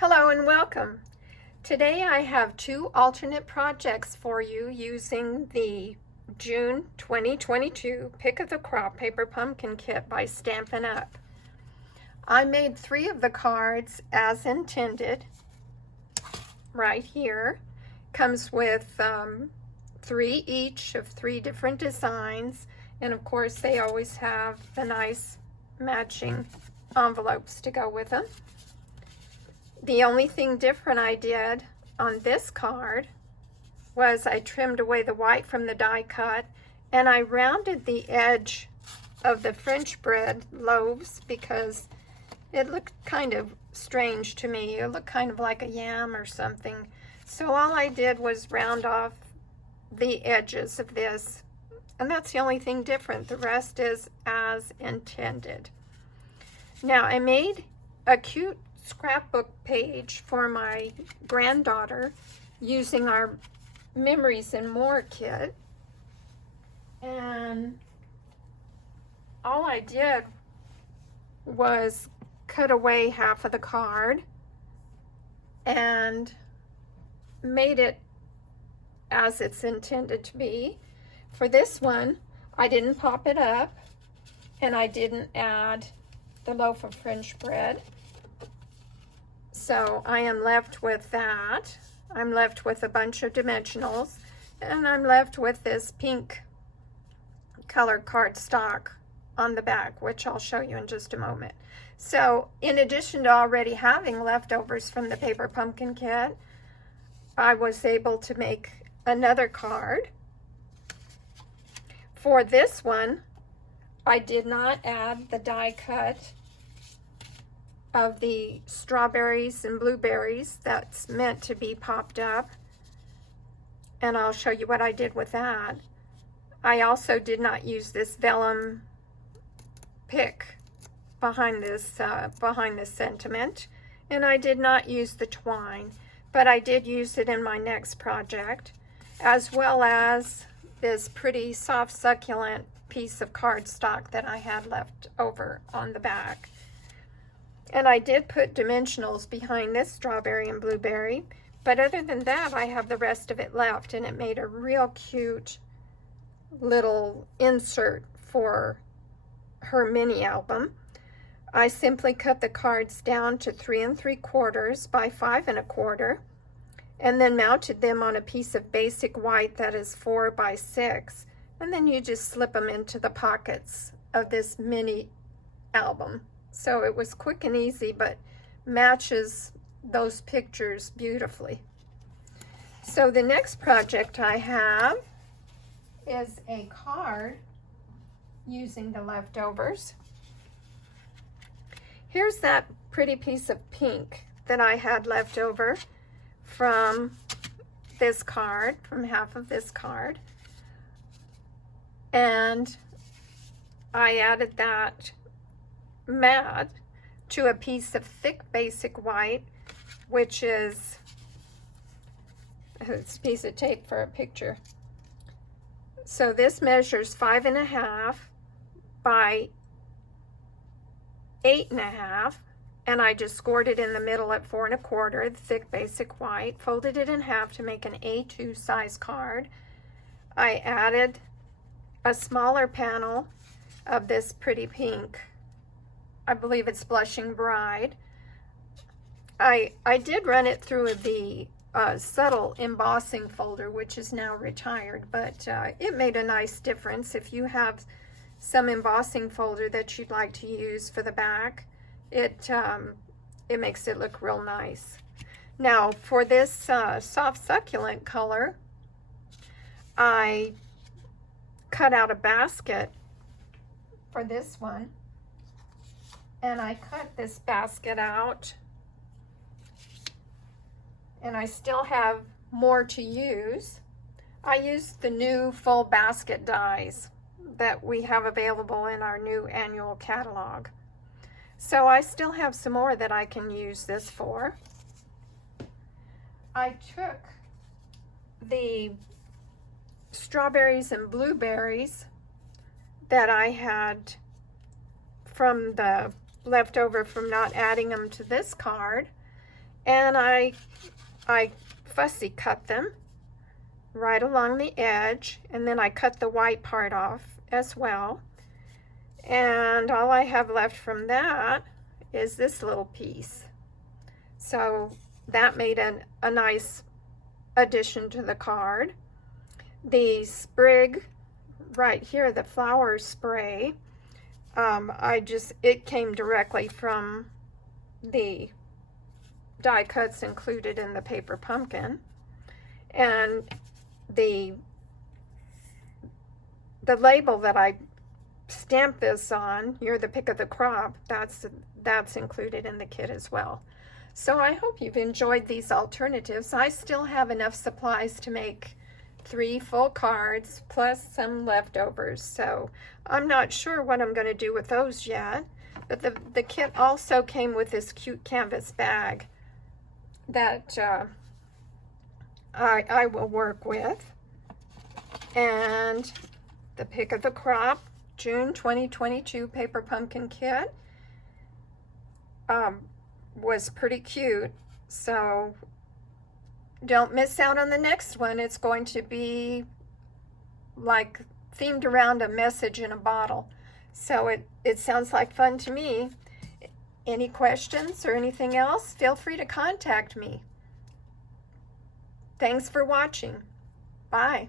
Hello and welcome. Today I have two alternate projects for you using the June 2022 Pick of the Crop Paper Pumpkin Kit by Stampin' Up. I made 3 of the cards as intended right here. Comes with 3 each of 3 different designs, and of course they always have the nice matching envelopes to go with them. The only thing different I did on this card was I trimmed away the white from the die cut, and I rounded the edge of the French bread loaves because it looked kind of strange to me. It looked kind of like a yam or something. So all I did was round off the edges of this, and that's the only thing different. The rest is as intended. Now I made a cute scrapbook page for my granddaughter using our Memories and More kit, and all I did was cut away half of the card and made it as it's intended to be. For this one, I didn't pop it up and I didn't add the loaf of French bread. So I am left with that. I'm left with a bunch of dimensionals, and I'm left with this pink colored cardstock on the back, which I'll show you in just a moment. So in addition to already having leftovers from the paper pumpkin kit, I was able to make another card. For this one, I did not add the die cut of the strawberries and blueberries that's meant to be popped up, and I'll show you what I did with that. I also did not use this vellum pick behind this sentiment, and I did not use the twine, but I did use it in my next project, as well as this pretty soft succulent piece of cardstock that I had left over on the back. And I did put dimensionals behind this strawberry and blueberry, but other than that, I have the rest of it left, and it made a real cute little insert for her mini album. I simply cut the cards down to 3 3/4 by 5 1/4, and then mounted them on a piece of basic white that is 4 by 6, and then you just slip them into the pockets of this mini album. So it was quick and easy, but matches those pictures beautifully. So the next project I have is a card using the leftovers. Here's that pretty piece of pink that I had left over from this card, from half of this card. And I added that matte to a piece of thick basic white, which is this piece of tape for a picture. So this measures 5 1/2 by 8 1/2, and I just scored it in the middle at 4 1/4, the thick basic white, folded it in half to make an A2 size card. I added a smaller panel of this pretty pink, I believe it's Blushing Bride. I did run it through the subtle embossing folder, which is now retired, but it made a nice difference. If you have some embossing folder that you'd like to use for the back, it makes it look real nice. Now for this soft succulent color, I cut out a basket for this one, and I cut this basket out, and I still have more to use. I used the new full basket dies that we have available in our new annual catalog. So I still have some more that I can use this for. I took the strawberries and blueberries that I had from the left over from not adding them to this card, and I fussy cut them right along the edge, and then I cut the white part off as well. And all I have left from that is this little piece. So that made a nice addition to the card. The sprig right here, the flower spray, it came directly from the die cuts included in the paper pumpkin. And the label that I stamped this on, "You're the pick of the crop," that's included in the kit as well. So I hope you've enjoyed these alternatives. I still have enough supplies to make 3 full cards plus some leftovers, so I'm not sure what I'm going to do with those yet. But the kit also came with this cute canvas bag that I will work with. And the pick of the crop June 2022 paper pumpkin kit was pretty cute, so don't miss out on the next one. It's going to be like themed around a message in a bottle, so it sounds like fun to me. Any questions or anything else, feel free to contact me. Thanks for watching. Bye.